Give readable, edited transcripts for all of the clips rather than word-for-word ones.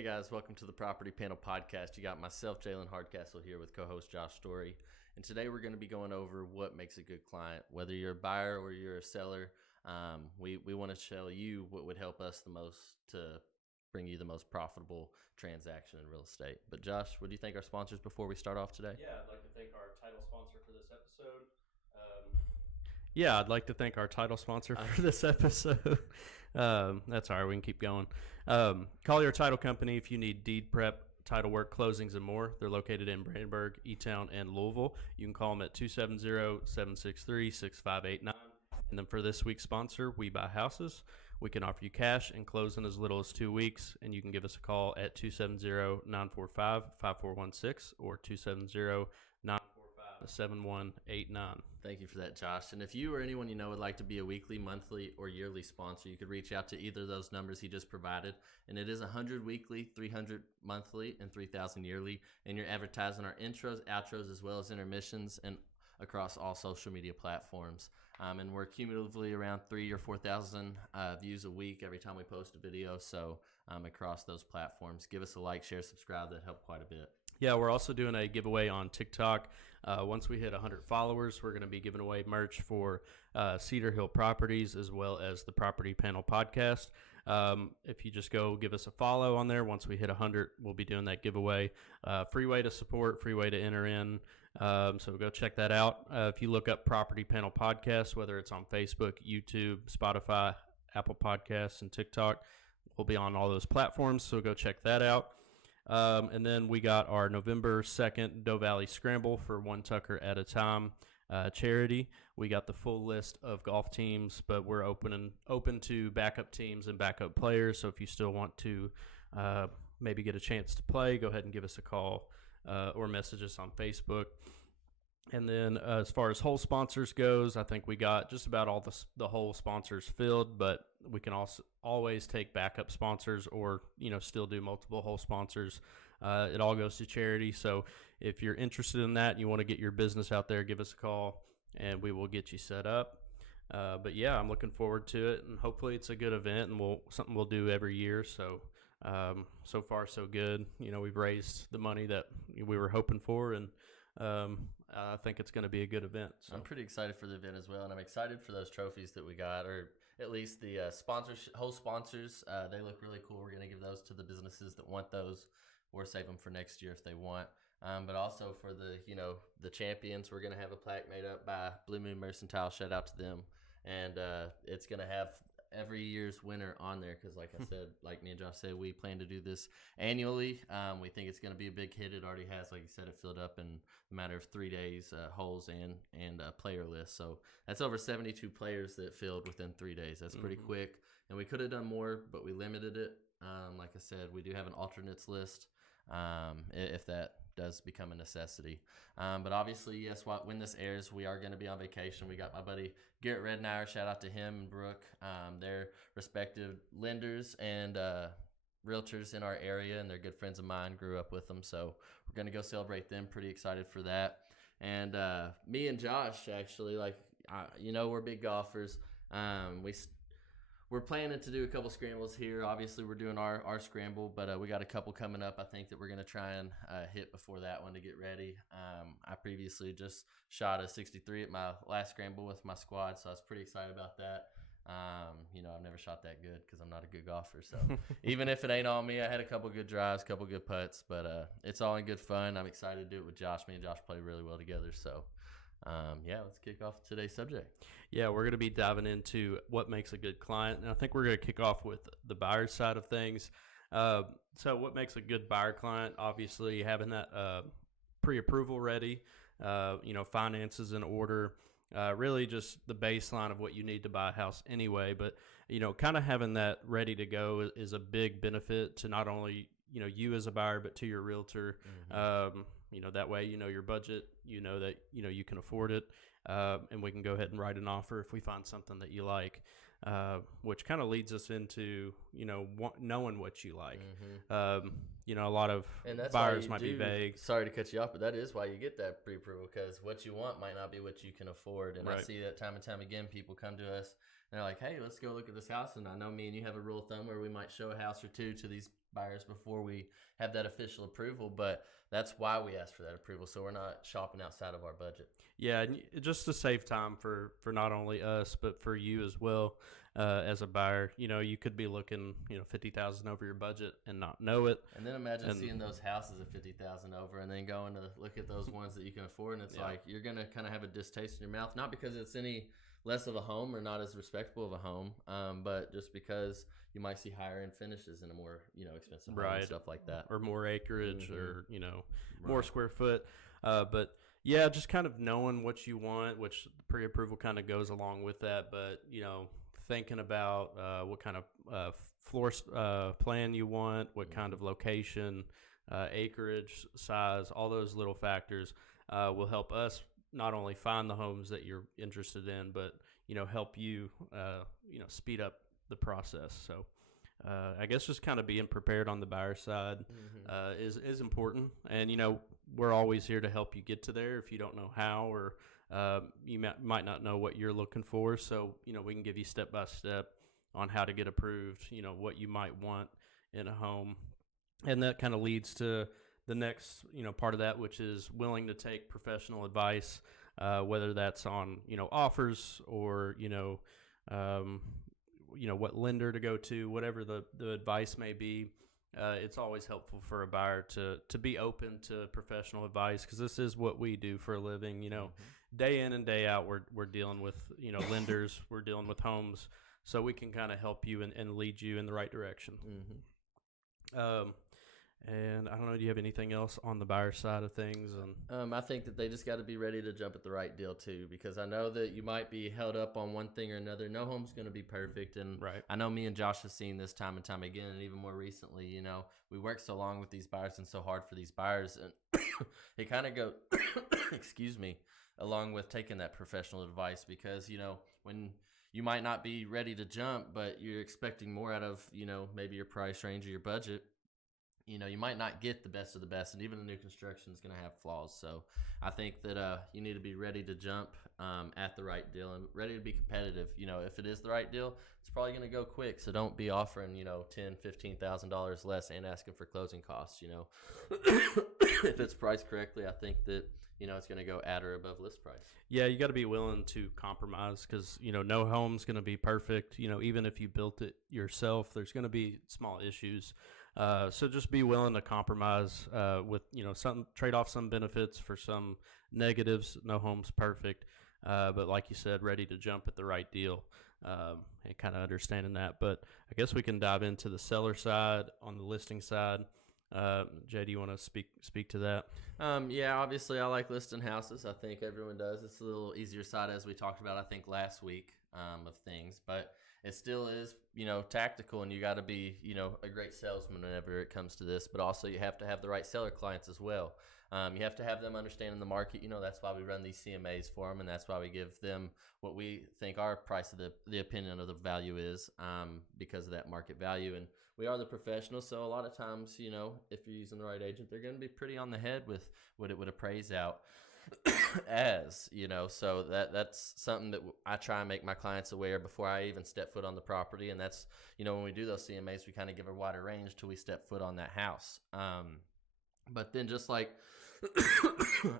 Hey guys, welcome to the Property Panel Podcast. You got myself, Jalen Hardcastle, here with co-host Josh Story. And today we're going to be going over what makes a good client. Whether you're a buyer or you're a seller, we want to tell you what would help us the most to bring you the most profitable transaction in real estate. But Josh, what do you think our sponsors before we start off today? Yeah, I'd like to thank our title sponsor for this episode. I'd like to thank our title sponsor for this episode. That's all right. We can keep going. Call your title company if you need deed prep, title work, closings, and more. They're located in Brandenburg, E-Town, and Louisville. You can call them at 270-763-6589. And then for this week's sponsor, We Buy Houses. We can offer you cash and close in as little as 2 weeks. And you can give us a call at 270-945-5416 or 270-945-7189. Thank you for that, Josh. And if you or anyone you know would like to be a weekly, monthly, or yearly sponsor, you could reach out to either of those numbers he just provided. And it is 100 weekly, 300 monthly, and 3,000 yearly. And you're advertising our intros, outros, as well as intermissions and across all social media platforms. And we're cumulatively around 3,000 or 4,000 views a week every time we post a video. So across those platforms, give us a like, share, subscribe. That helped quite a bit. Yeah, we're also doing a giveaway on TikTok. Once we hit 100 followers, we're going to be giving away merch for Cedar Hill Properties as well as the Property Panel Podcast. If you just go give us a follow on there, once we hit 100, we'll be doing that giveaway. Free way to support, free way to enter in. So go check that out. If you look up Property Panel Podcast, whether it's on Facebook, YouTube, Spotify, Apple Podcasts, and TikTok, we'll be on all those platforms. So go check that out. And then we got our November 2nd Doe Valley Scramble for One Tucker at a Time charity. We got the full list of golf teams, but we're open to backup teams and backup players. So if you still want to maybe get a chance to play, go ahead and give us a call or message us on Facebook. And then as far as whole sponsors goes, I think we got just about all the whole sponsors filled, but we can also always take backup sponsors or, still do multiple whole sponsors. It all goes to charity. So if you're interested in that and you want to get your business out there, give us a call and we will get you set up. But yeah, I'm looking forward to it, and hopefully it's a good event and something we'll do every year. So so far so good. We've raised the money that we were hoping for, and I think it's going to be a good event. So I'm pretty excited for the event as well, and I'm excited for those trophies that we got, or at least the whole sponsors. They look really cool. We're going to give those to the businesses that want those, or save them for next year if they want. But also for the champions, we're going to have a plaque made up by Blue Moon Mercantile. Shout out to them. And it's going to have every year's winner on there because, like I said, like me and Josh said, we plan to do this annually. We think it's going to be a big hit. It already has, like you said, it filled up in a matter of 3 days, holes and a player list. So that's over 72 players that filled within 3 days. That's pretty quick. And we could have done more, but we limited it. Like I said, we do have an alternates list if that does become a necessity. But obviously, yes, when this airs, we are going to be on vacation. We got my buddy Garrett Rednauer. Shout out to him and Brooke. They're respective lenders and realtors in our area, and they're good friends of mine. Grew up with them, so we're going to go celebrate them. Pretty excited for that. And me and Josh, actually, we're big golfers. We're planning to do a couple scrambles here. Obviously, we're doing our scramble, but we got a couple coming up, I think, that we're going to try and hit before that one to get ready. I previously just shot a 63 at my last scramble with my squad, so I was pretty excited about that. I've never shot that good because I'm not a good golfer. So even if it ain't on me, I had a couple good drives, couple good putts, but it's all in good fun. I'm excited to do it with Josh. Me and Josh play really well together, so let's kick off today's subject. Yeah, we're going to be diving into what makes a good client, and I think we're going to kick off with the buyer side of things. So what makes a good buyer client? Obviously, having that pre-approval ready, finances in order, really just the baseline of what you need to buy a house anyway. But, kind of having that ready to go is a big benefit to not only you as a buyer, but to your realtor. That way, your budget, that, you can afford it. And we can go ahead and write an offer if we find something that you like, which kind of leads us into, knowing what you like. A lot of buyers might be vague. Sorry to cut you off, but that is why you get that pre-approval, because what you want might not be what you can afford. And right. I see that time and time again, people come to us they're like, hey, let's go look at this house. And I know me and you have a rule of thumb where we might show a house or two to these buyers before we have that official approval, but that's why we ask for that approval, so we're not shopping outside of our budget. Yeah, and just to save time for not only us but for you as well, as a buyer. You could be looking $50,000 over your budget and not know it. And then imagine seeing those houses at $50,000 over, and then going to look at those ones that you can afford, and it's like you're gonna kind of have a distaste in your mouth, not because it's any less of a home or not as respectable of a home, but just because you might see higher end finishes in a more expensive home and stuff like that, or more acreage, or more square foot. But yeah, just kind of knowing what you want, which pre-approval kind of goes along with that. But thinking about what kind of floor plan you want, what kind of location, acreage, size, all those little factors will help us not only find the homes that you're interested in, but help you speed up the process. So I guess just kind of being prepared on the buyer side is important, and we're always here to help you get to there if you don't know how, or you might not know what you're looking for. So we can give you step by step on how to get approved, what you might want in a home, and that kind of leads to the next part of that, which is willing to take professional advice, whether that's on offers, or what lender to go to, whatever the advice may be. It's always helpful for a buyer to be open to professional advice, because this is what we do for a living. Day in and day out, we're dealing with lenders, we're dealing with homes, so we can kind of help you and lead you in the right direction. And I don't know, do you have anything else on the buyer side of things? And I think that they just got to be ready to jump at the right deal too, because I know that you might be held up on one thing or another. No home's going to be perfect, and I know me and Josh have seen this time and time again, and even more recently. We work so long with these buyers and so hard for these buyers, and it kind of goes, excuse me, along with taking that professional advice, because when you might not be ready to jump, but you're expecting more out of maybe your price range or your budget. You might not get the best of the best, and even a new construction is going to have flaws. So I think that you need to be ready to jump at the right deal and ready to be competitive. If it is the right deal, it's probably going to go quick. So don't be offering $10,000, $15,000 less and asking for closing costs. If it's priced correctly, I think that it's going to go at or above list price. Yeah, you got to be willing to compromise, because no home's going to be perfect. Even if you built it yourself, there's going to be small issues. So just be willing to compromise with some trade off some benefits for some negatives. No home's perfect, but like you said, ready to jump at the right deal, and kind of understanding that. But I guess we can dive into the seller side on the listing side. Jay, do you want to speak to that? Yeah, obviously I like listing houses. I think everyone does. It's a little easier side, as we talked about, I think, last week, of things, but it still is, tactical, and you got to be, a great salesman whenever it comes to this, but also you have to have the right seller clients as well. You have to have them understanding the market. That's why we run these CMAs for them, and that's why we give them what we think our price of the opinion of the value is, because of that market value. And we are the professionals, so a lot of times, if you're using the right agent, they're going to be pretty on the head with what it would appraise out as, so that's something that I try and make my clients aware before I even step foot on the property. And that's, when we do those CMAs, we kind of give a wider range till we step foot on that house. But then just like,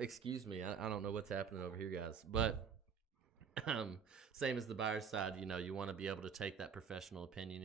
excuse me, I don't know what's happening over here, guys, but same as the buyer's side, you want to be able to take that professional opinion.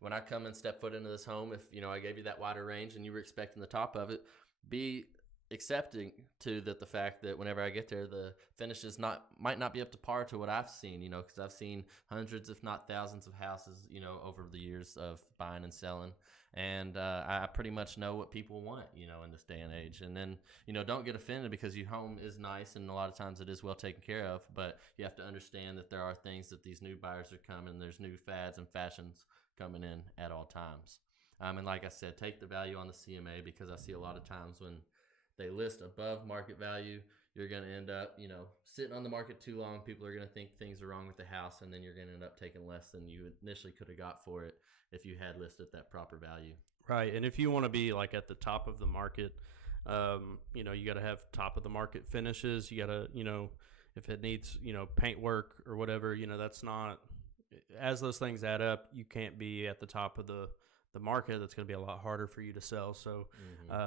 When I come and step foot into this home, if, I gave you that wider range and you were expecting the top of it, be accepting to the fact that whenever I get there, the finishes might not be up to par to what I've seen, because I've seen hundreds, if not thousands, of houses, over the years of buying and selling. And I pretty much know what people want, in this day and age. And then, don't get offended because your home is nice, and a lot of times it is well taken care of, but you have to understand that there are things that these new buyers are coming. There's new fads and fashions coming in at all times. And like I said, take the value on the CMA, because I see a lot of times when they list above market value, you're going to end up, sitting on the market too long. People are going to think things are wrong with the house, and then you're going to end up taking less than you initially could have got for it if you had listed that proper value. Right. And if you want to be like at the top of the market, you got to have top of the market finishes. You got to, if it needs, paint work or whatever, that's not as those things add up, you can't be at the top of the market. That's going to be a lot harder for you to sell. So,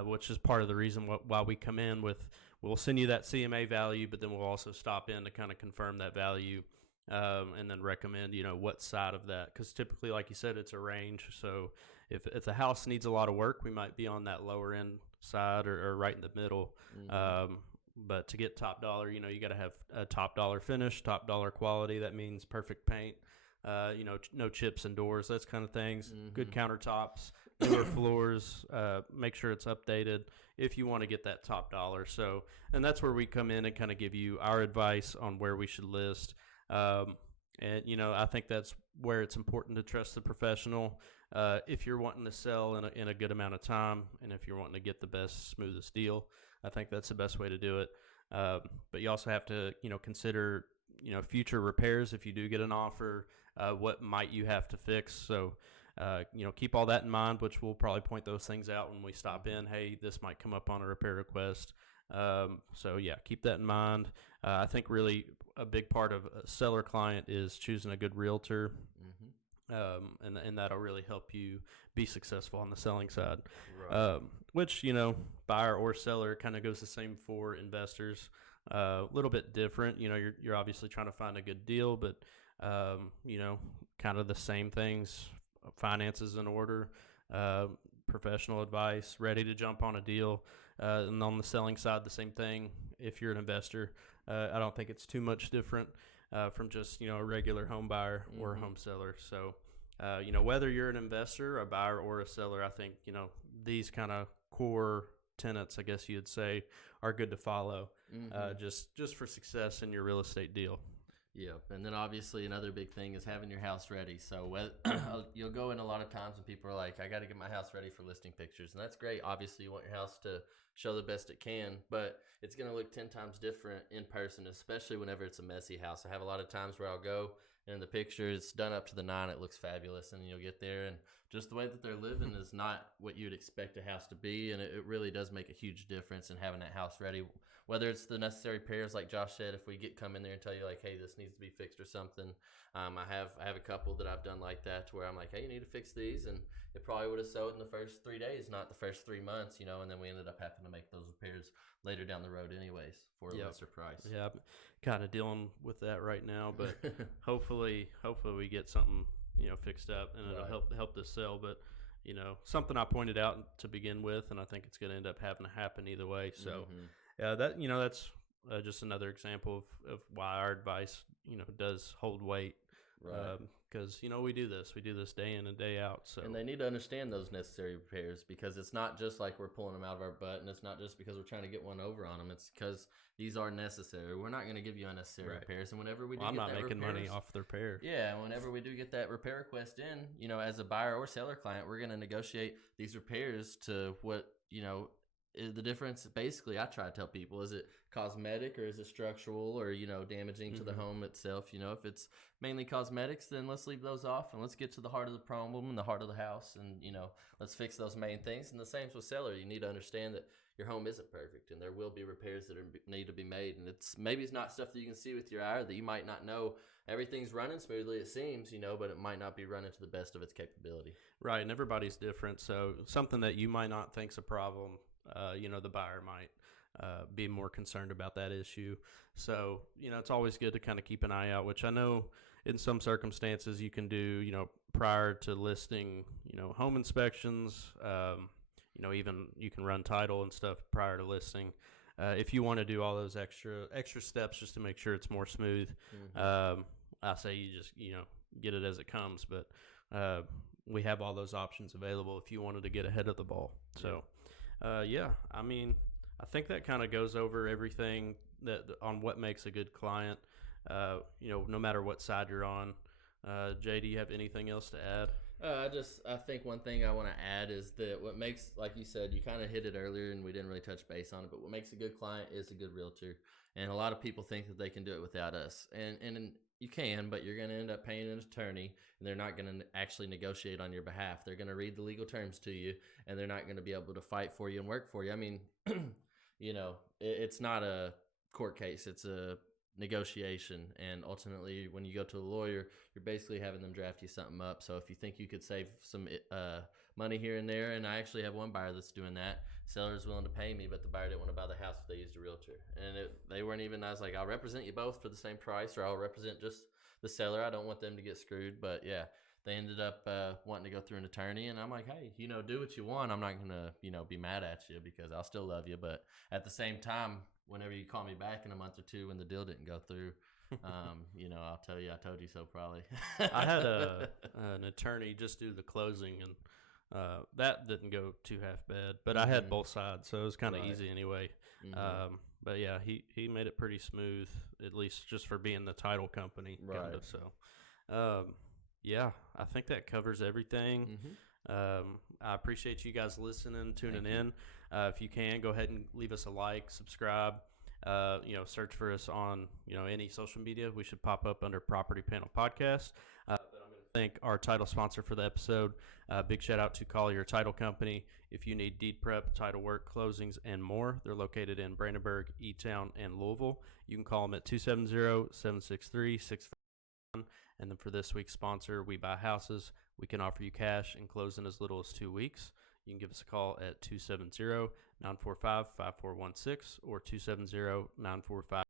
which is part of the reason why we come in with, we'll send you that CMA value, but then we'll also stop in to kind of confirm that value, and then recommend, what side of that. Because typically, like you said, it's a range. So if the house needs a lot of work, we might be on that lower end side or right in the middle. But to get top dollar, you got to have a top dollar finish, top dollar quality. That means perfect paint, no chips and doors, those kind of things. Good countertops, newer floors. Make sure it's updated if you want to get that top dollar. So, and that's where we come in and kind of give you our advice on where we should list. And I think that's where it's important to trust the professional. If you're wanting to sell in a good amount of time, and if you're wanting to get the best, smoothest deal, I think that's the best way to do it. But you also have to, consider, future repairs. If you do get an offer, what might you have to fix? So, keep all that in mind, which we'll probably point those things out when we stop in. Hey, this might come up on a repair request. So yeah, keep that in mind. I think really a big part of a seller client is choosing a good realtor. And that'll really help you be successful on the selling side. Right. Which, buyer or seller kind of goes the same for investors. A little bit different. You're obviously trying to find a good deal, but, kind of the same things. Finances in order, professional advice, ready to jump on a deal. And on the selling side, the same thing. If you're an investor, I don't think it's too much different from just, a regular home buyer or a home seller. So, whether you're an investor, a buyer, or a seller, I think, these kind of core tenets, I guess you'd say, are good to follow just for success in your real estate deal. Yep. And then obviously another big thing is having your house ready. So you'll go in a lot of times when people are like, I got to get my house ready for listing pictures. And that's great. Obviously, you want your house to show the best it can, but it's going to look 10 times different in person, especially whenever it's a messy house. I have a lot of times where I'll go and in the picture it's done up to the nine. It looks fabulous. And you'll get there and just the way that they're living is not what you'd expect a house to be. And it really does make a huge difference in having that house ready. Whether it's the necessary repairs, like Josh said, if we come in there and tell you like, hey, this needs to be fixed or something. I have a couple that I've done like that to where I'm like, hey, you need to fix these, and it probably would have sold in the first 3 days, not the first 3 months, and then we ended up having to make those repairs later down the road, anyways, for a lesser price. Yeah, I'm kind of dealing with that right now, but hopefully we get something fixed up and it'll help this sell. But something I pointed out to begin with, and I think it's going to end up having to happen either way. So. Yeah, that's just another example of why our advice, does hold weight. Right. Because, we do this day in and day out. So. And they need to understand those necessary repairs, because it's not just like we're pulling them out of our butt, and it's not just because we're trying to get one over on them. It's because these are necessary. We're not going to give you unnecessary repairs. And whenever we do I'm not making money off the repair. Yeah, whenever we do get that repair request in, as a buyer or seller client, we're going to negotiate these repairs to what, the difference, basically, I try to tell people, is it cosmetic or is it structural or, damaging to the home itself? If it's mainly cosmetics, then let's leave those off and let's get to the heart of the problem and the heart of the house and, let's fix those main things. And the same with seller. You need to understand that your home isn't perfect and there will be repairs that need to be made. And maybe it's not stuff that you can see with your eye or that you might not know. Everything's running smoothly, it seems, but it might not be running to the best of its capability. Right, and everybody's different. So something that you might not think's a problem, the buyer might be more concerned about that issue. So, it's always good to kind of keep an eye out, which I know in some circumstances you can do, prior to listing, home inspections, even you can run title and stuff prior to listing. If you want to do all those extra steps just to make sure it's more smooth, I say you just, get it as it comes. But we have all those options available if you wanted to get ahead of the ball. So, I think that kind of goes over everything that on what makes a good client, no matter what side you're on. Jay, do you have anything else to add? I think one thing I want to add is that what makes, like you said, you kind of hit it earlier and we didn't really touch base on it, but what makes a good client is a good realtor. And a lot of people think that they can do it without us. And you can, but you're going to end up paying an attorney, and they're not going to actually negotiate on your behalf. They're going to read the legal terms to you, and they're not going to be able to fight for you and work for you. I mean, it's not a court case. It's a negotiation, and ultimately when you go to a lawyer, you're basically having them draft you something up. So if you think you could save some money here and there, and I actually have one buyer that's doing that. Seller's willing to pay me, but the buyer didn't want to buy the house if they used a realtor, and they weren't even. I was like, I'll represent you both for the same price, or I'll represent just the seller. I don't want them to get screwed. But yeah, they ended up wanting to go through an attorney, and I'm like, hey, do what you want. I'm not gonna be mad at you because I'll still love you, but at the same time, whenever you call me back in a month or two when the deal didn't go through, I'll tell you I told you so probably. I had an attorney just do the closing, and that didn't go too half bad. But I had both sides, so it was kind of easy anyway. But yeah, he made it pretty smooth, at least just for being the title company, kind of. So, yeah, I think that covers everything. I appreciate you guys listening, tuning in. If you can, go ahead and leave us a like, subscribe. Search for us on any social media. We should pop up under Property Panel Podcast. But I'm going to thank our title sponsor for the episode. Big shout out to Collier Title Company. If you need deed prep, title work, closings, and more, they're located in Brandenburg, E-Town, and Louisville. You can call them at 270-763-65. And then for this week's sponsor, We Buy Houses. We can offer you cash and close in as little as 2 weeks. You can give us a call at 270-945-5416 or 270-945.